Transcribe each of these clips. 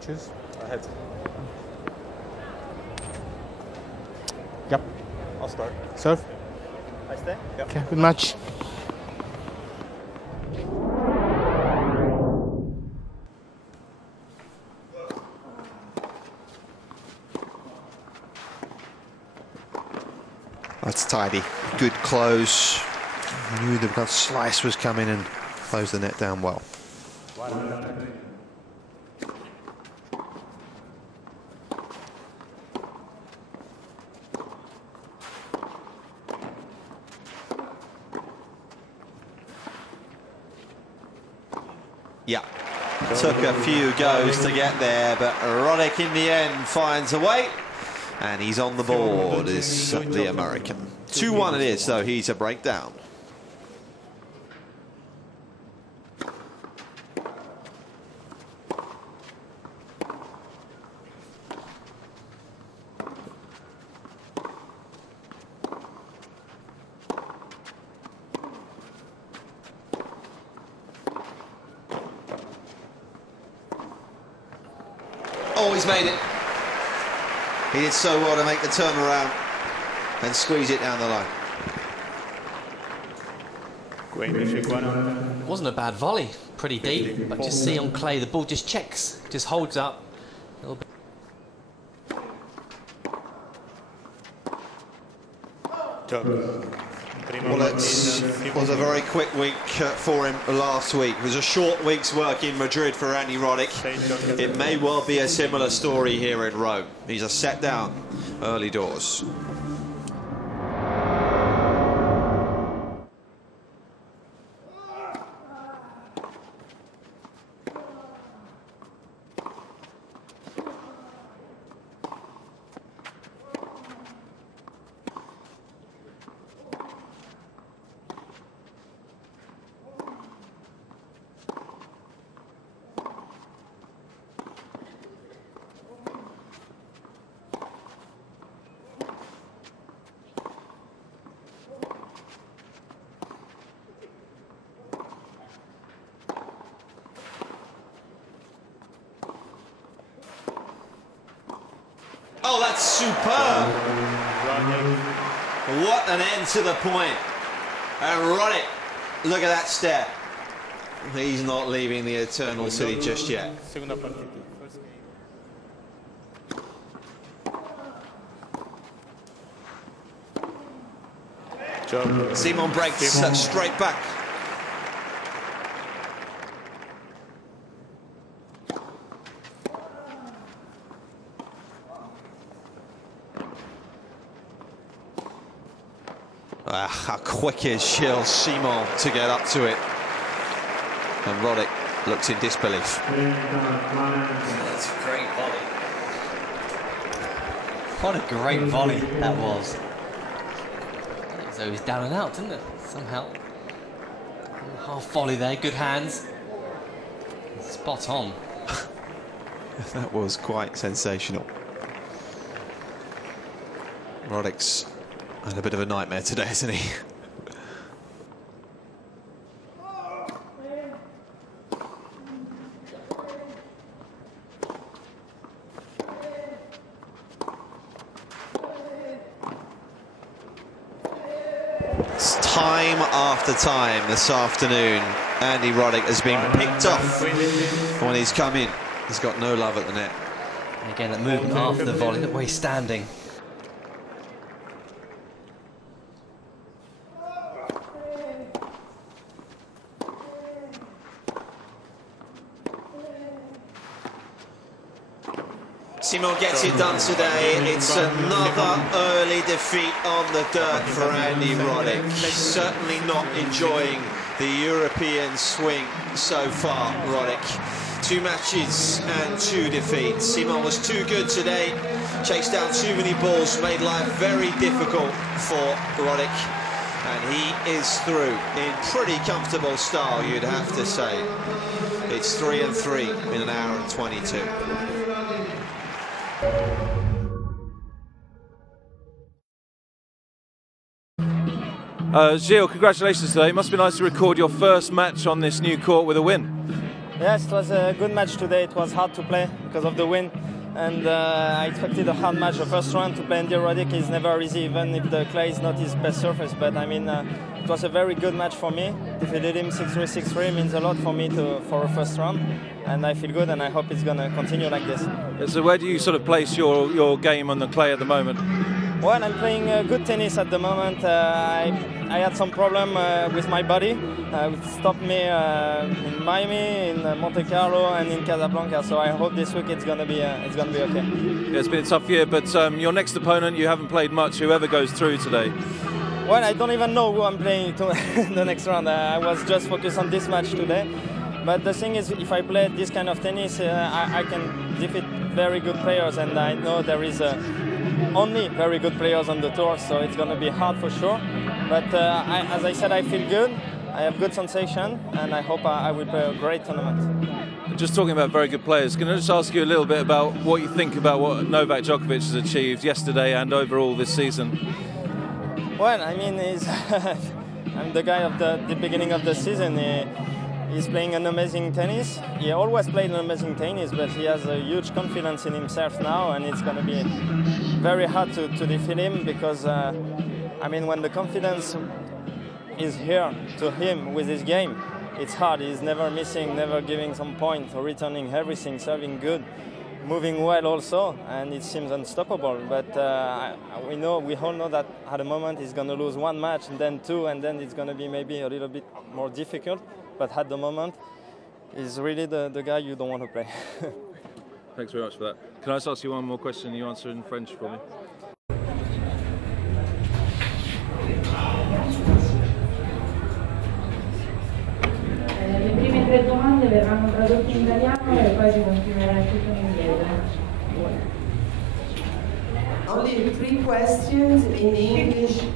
choose? Ahead. Yep. I'll start. Serve. I stay? Yep. Okay, good match. That's tidy. Good close. Knew the slice was coming and closed the net down well. Yeah, took a few goes to get there, but Roddick in the end finds a way, and he's on the board, is the American. 2-1 it is, so he's a breakdown. Oh, he's made it. He did so well to make the turnaround and squeeze it down the line. It wasn't a bad volley, pretty deep, but just see on clay, the ball just checks, just holds up a little bit. Well, it was a very quick week for him last week. It was a short week's work in Madrid for Andy Roddick. It may well be a similar story here in Rome. He's a set down early doors. Oh, that's superb. What an end to the point. And Roddick, look at that step. He's not leaving the Eternal City just yet. Simon breaks straight back. How quick is Simon to get up to it, and Roddick looks in disbelief. That's a great volley. What a great volley that was. So he was down and out, didn't it? Somehow. Half volley there, good hands. Spot on. That was quite sensational. Roddick's had a bit of a nightmare today, hasn't he? It's time after time this afternoon. Andy Roddick has been picked off when he's come in. He's got no love at the net. And again, that movement after the volley, the way he's standing. Simon gets it done today. It's another early defeat on the dirt for Andy Roddick. Certainly not enjoying the European swing so far, Roddick. 2 matches and 2 defeats. Simon was too good today. Chased down too many balls, made life very difficult for Roddick. And he is through in pretty comfortable style, you'd have to say. It's 3-3 in an hour and 22. Gilles, congratulations today. It must be nice to record your first match on this new court with a win. Yes, it was a good match today. It was hard to play because of the wind, and I expected a hard match. The first round to play Andy Roddick is never easy, even if the clay is not his best surface. But I mean, it was a very good match for me. Defeated him 6-3, 6-3 means a lot for me for a first round, and I feel good, and I hope it's gonna continue like this. So where do you sort of place your game on the clay at the moment? Well, I'm playing good tennis at the moment. I had some problem with my body. It stopped me in Miami, in Monte Carlo, and in Casablanca. So I hope this week it's gonna be okay. Yeah, it's been a tough year, but your next opponent, you haven't played much. Whoever goes through today. Well, I don't even know who I'm playing to the next round. I was just focused on this match today. But the thing is, if I play this kind of tennis, I can defeat very good players, and I know there is only very good players on the tour, so it's going to be hard for sure. But as I said, I feel good. I have good sensation, and I hope I will play a great tournament. Just talking about very good players, can I just ask you a little bit about what you think about what Novak Djokovic has achieved yesterday and overall this season? Well, I mean, I'm the guy of the beginning of the season. He's playing an amazing tennis. He always played an amazing tennis, but he has a huge confidence in himself now, and it's going to be very hard to defeat him because, I mean, when the confidence is here to him with his game, it's hard. He's never missing, never giving some point, or returning everything, serving good, moving well also, and it seems unstoppable. But we all know that at a moment he's going to lose one match, and then two, and then it's going to be maybe a little bit more difficult. But at the moment, he's really the guy you don't want to play. Thanks very much for that. Can I just ask you one more question? You answer in French for me. Le prime 3 domande verranno tradotte in italiano e poi si continuerà tutto in inglese. Only 3 questions in English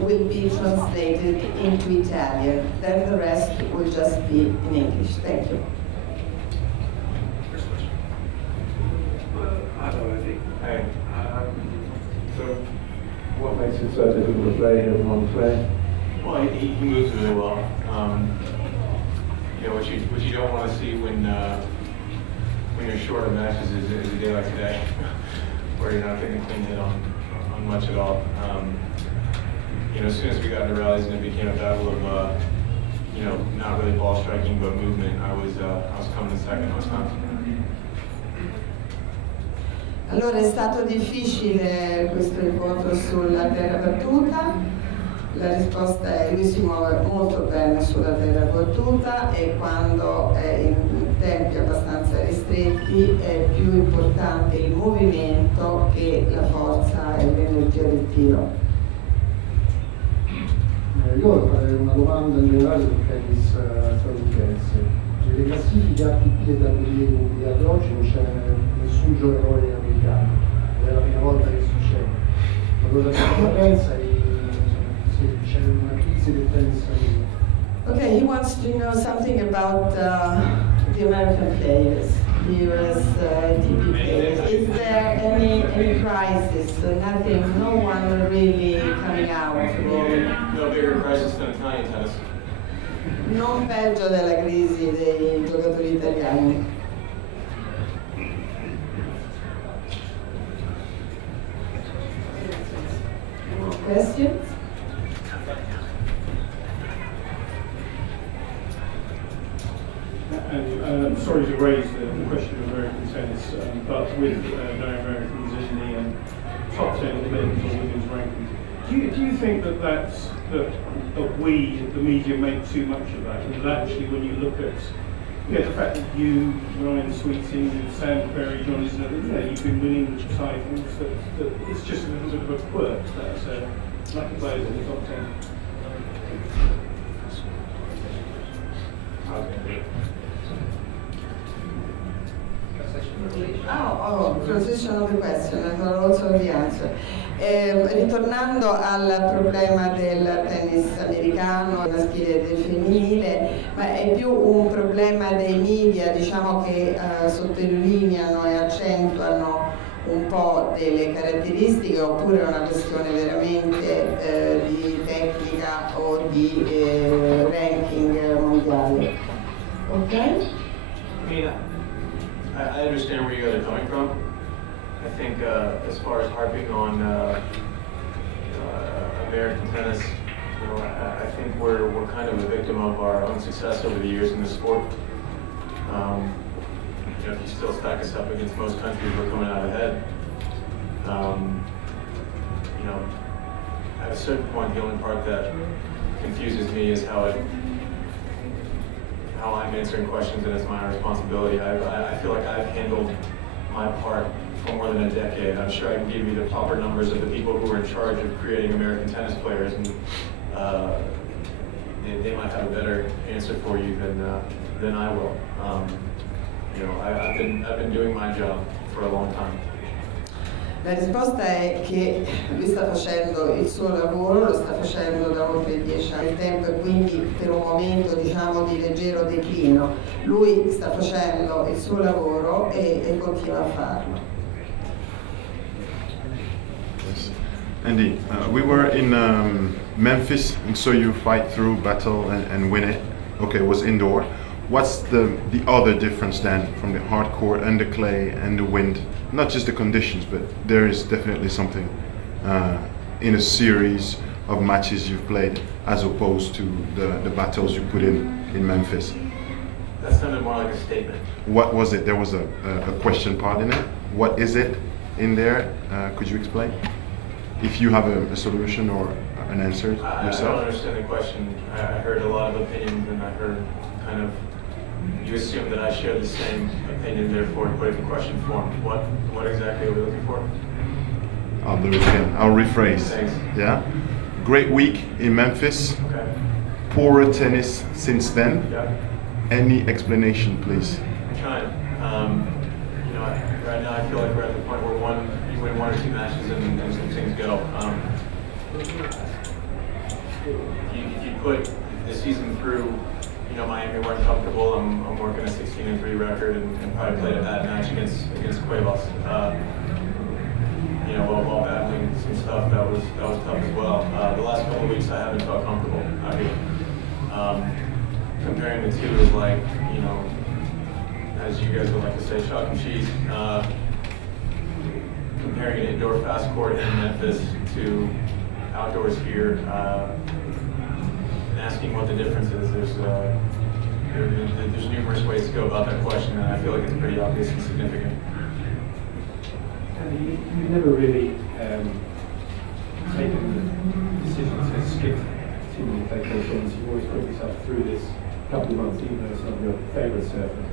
will be translated into Italian. Then the rest will just be in English. Thank you. Hey. So, what makes it so difficult to play him on clay? Well, he moves really well. You know, what you don't want to see when you're short of matches is a day like today, where you're not getting a clean hit on much at all. You know, as soon as we got into rallies and it became a battle of, you know, not really ball striking but movement, I was coming in second. I was confident. Allora è stato difficile questo incontro sulla terra battuta. La risposta è lui si muove molto bene sulla terra battuta e quando è in tempi abbastanza ristretti è più importante il movimento che la forza e l'energia del tiro. Io voglio fare una domanda in generale sul tennis statunitense. Nelle classifiche ATP e WTA ad oggi non c'è nessun giocatore americano, è la prima volta che succede. Ma cosa ne pensa se c'è una crisi del tennis americano? Okay, he wants to know something about the American players, US ATP players. Is there any crisis? Nothing, no one really coming out. No bigger crisis than Italian tennis. Non peggio della crisi dei giocatori italiani. Questions? And sorry to raise the question of American tennis, but with no Americans in the top 10 of the men's or women's rankings, do you think that we, the media, make too much of that? And that actually, when you look at the fact that you, Ryan Sweeting, Sam Perry, John Isner, you've been winning titles, that it's just a little bit of a quirk that lucky players in the top 10. Transition of the question, and also the answer. Ritornando al problema del tennis americano, maschile e del femminile, ma è più un problema dei media, diciamo, che sottolineano e accentuano un po' delle caratteristiche, oppure è una questione veramente di tecnica o di ranking mondiale. Ok? mean, I understand where you guys are coming from. I think as far as harping on American tennis, you know, I think we're kind of a victim of our own success over the years in the sport. You know, if you still stack us up against most countries, we're coming out ahead. You know, at a certain point, the only part that confuses me is how I'm answering questions and it's my responsibility. I feel like I've handled my part for more than a decade. I'm sure I can give you the proper numbers of the people who are in charge of creating American tennis players, and they might have a better answer for you than I will. You know, I've been doing my job for a long time. La risposta è che lui sta facendo il suo lavoro, lo sta facendo da oltre 10 anni di tempo e quindi per un momento diciamo di leggero declino. Lui sta facendo il suo lavoro e continua a farlo. Yes. Andy, we were in Memphis and saw you fight through, battle and win it. Okay, it was indoor. What's the other difference then from the hard court and the clay and the wind? Not just the conditions, but there is definitely something in a series of matches you've played as opposed to the battles you put in Memphis. That sounded more like a statement. What was it? There was a question part in it. What is it in there? Could you explain? If you have a solution or an answer yourself? I don't understand the question. I heard a lot of opinions and I heard kind of, you assume that I share the same opinion, therefore put it in question form. What exactly are we looking for? I'll do it again. I'll rephrase. Thanks. Yeah. Great week in Memphis. Okay. Poorer tennis since then. Yeah. Any explanation, please? I'm trying. You know, right now I feel like we're at the point where you win one or two matches and some things go. If you put the season through, you know, Miami weren't comfortable. I'm working a 16-3 record and probably played a bad match against Cuevas. You know, while battling some stuff that was tough as well. The last couple of weeks I haven't felt comfortable out here. Comparing the two is like, you know, as you guys would like to say, chalk and cheese. Comparing an indoor fast court in Memphis to outdoors here, and asking what the difference is. There's numerous ways to go about that question, and I feel like it's pretty obvious and significant. And you've never really taken the decision to skip too many vacations. You've always put yourself through this couple of months, even though it's not your favourite surface.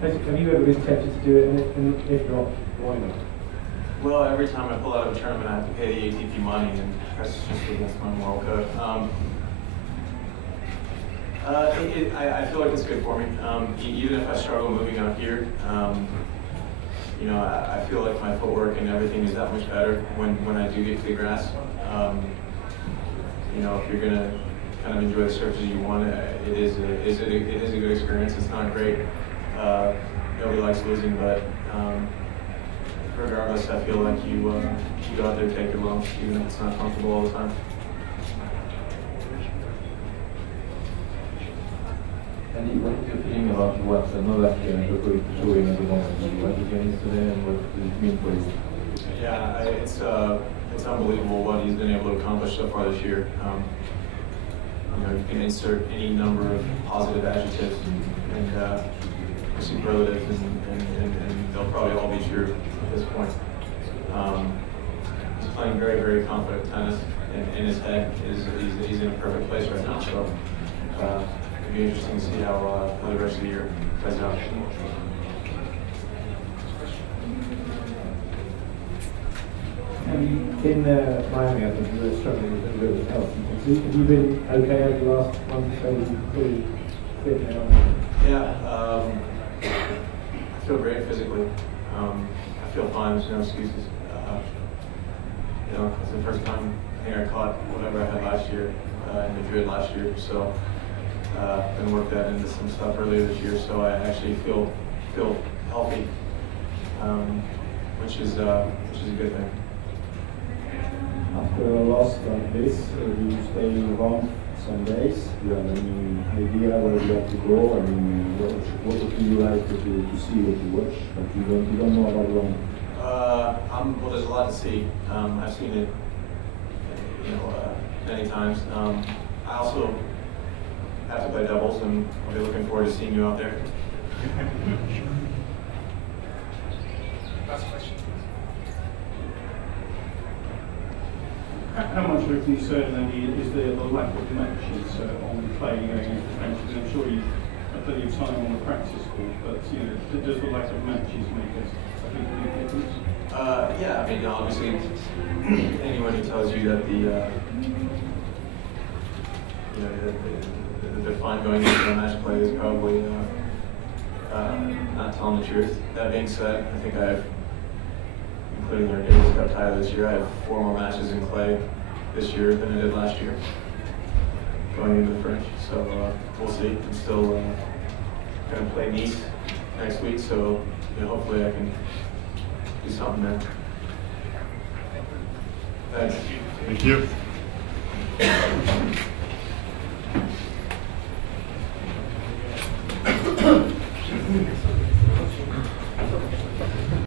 Have you ever been tempted to do it, and if not, why not? Well, every time I pull out of a tournament, I have to pay the ATP money, and that's just against my moral code. I feel like it's good for me. Even if I struggle moving out here, you know, I feel like my footwork and everything is that much better when I do get to the grass. You know, if you're gonna kind of enjoy the surfaces you want, it is a good experience. It's not great. Nobody likes losing, but regardless, I feel like you go out there, take your lumps, even if it's not comfortable all the time. And what is your feeling about what Novak and Djokovic is showing at the moment? What did you get yesterday and what does it mean for you? Yeah, it's unbelievable what he's been able to accomplish so far this year. You know, you can insert any number of positive adjectives and superlatives, and they'll probably all be true at this point. He's playing very, very confident tennis, and in his head, he's in a perfect place right now. So it'll be interesting to see how the rest of the year plays out. In Miami, I think you were struggling with a little bit of health. Have you been okay over the last month? So you're pretty fit now? Yeah, I feel great physically. I feel fine. There's no excuses. You know, it's the first time I think I caught whatever I had last year in Madrid last year. So been worked that into some stuff earlier this year. So I actually feel healthy, which is a good thing. After a loss like this, you stay around some days? Do you have any idea where you have to go? I mean, what would you like to see or to watch? But you don't know about Rome. Well, there's a lot to see. I've seen it, many times. I also have to play doubles, and I'll be looking forward to seeing you out there. Last question. How much of a concern, Andy, is there the lack of matches on playing against the French? I'm sure you have plenty of time on the practice court, but does the lack of matches make a big difference? Yeah, I mean, obviously, anyone who tells you that the fun going into a match play is probably not telling the truth. That being said, I think including our Davis Cup title this year, I have 4 more matches in clay this year than I did last year, going into the French. So we'll see. I'm still going to play Nice next week, so hopefully I can do something there. Thanks. Thank you.